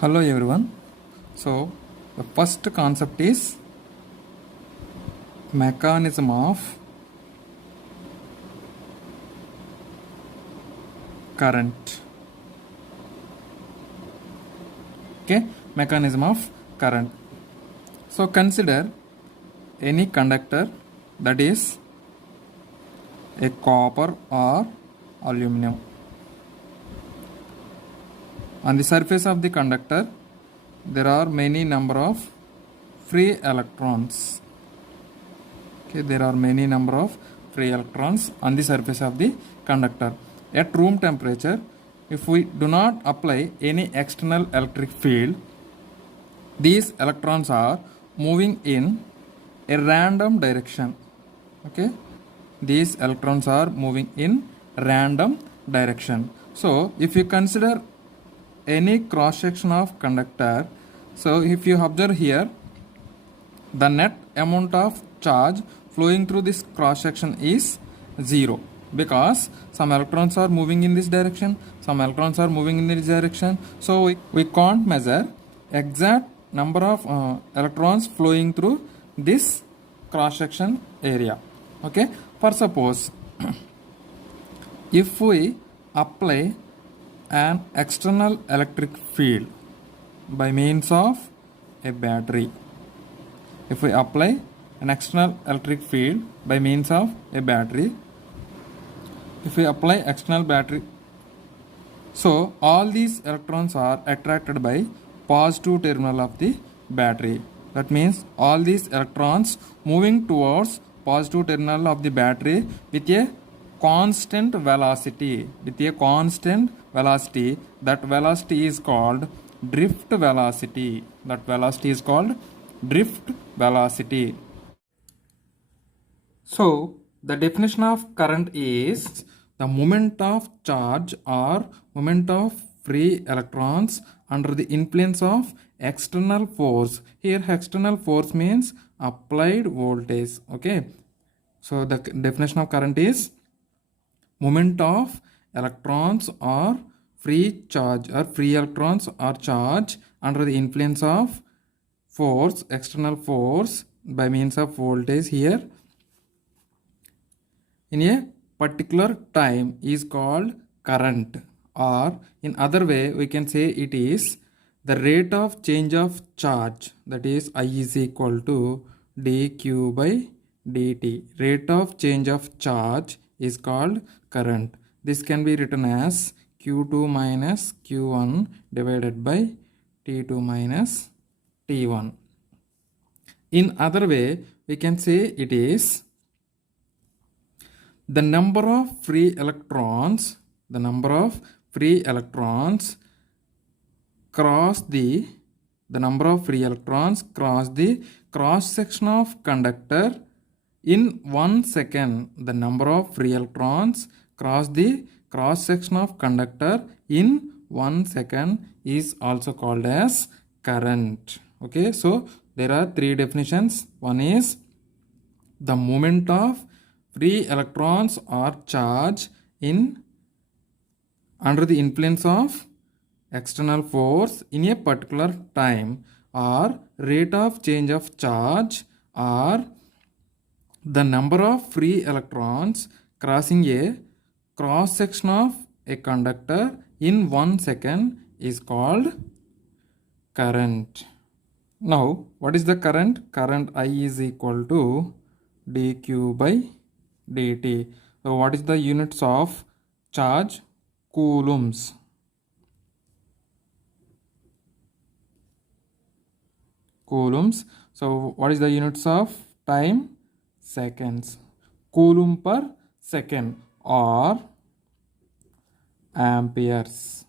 Hello everyone. So the first concept is mechanism of current. Okay, mechanism of current. So consider any conductor, that is a copper or aluminum. On the surface of the conductor there are many number of free electrons. Okay, there are many number of free electrons on the surface of the conductor. At room temperature, if we do not apply any external electric field, these electrons are moving in a random direction. Okay, these electrons are moving in random direction. So if you consider any cross section of conductor, so if you observe here, the net amount of charge flowing through this cross section is 0, because some electrons are moving in this direction, some electrons are moving in this direction. So we can't measure exact number of electrons flowing through this cross section area. Okay, for suppose if we apply an external electric field by means of a battery, if we apply an external electric field by means of a battery, if we apply external battery, so all these electrons are attracted by positive terminal of the battery. That means all these electrons moving towards positive terminal of the battery with a constant velocity, that velocity is called drift velocity. So the definition of current is the moment of charge or moment of free electrons under the influence of external force. Here external force means applied voltage. Okay, so the definition of current is moment of electrons or free charge or free electrons or charge under the influence of force, external force by means of voltage here in a particular time is called current, or in other way we can say it is the rate of change of charge, that is I is equal to dq by dt. Rate of change of charge is called current. This can be written as q2 minus q1 divided by t2 minus t1. In other way we can say it is the number of free electrons cross the cross section of conductor in 1 second. The number of free electrons cross the cross section of conductor in 1 second is also called as current. Okay, so there are three definitions. One is the moment of free electrons or charge in under the influence of external force in a particular time, or rate of change of charge, or the number of free electrons crossing a cross section of a conductor in 1 second is called current. Now what is the current? Current I is equal to dq by dt. So what is the units of charge? Coulombs. So what is the units of time? Seconds. Coulomb per second or amperes.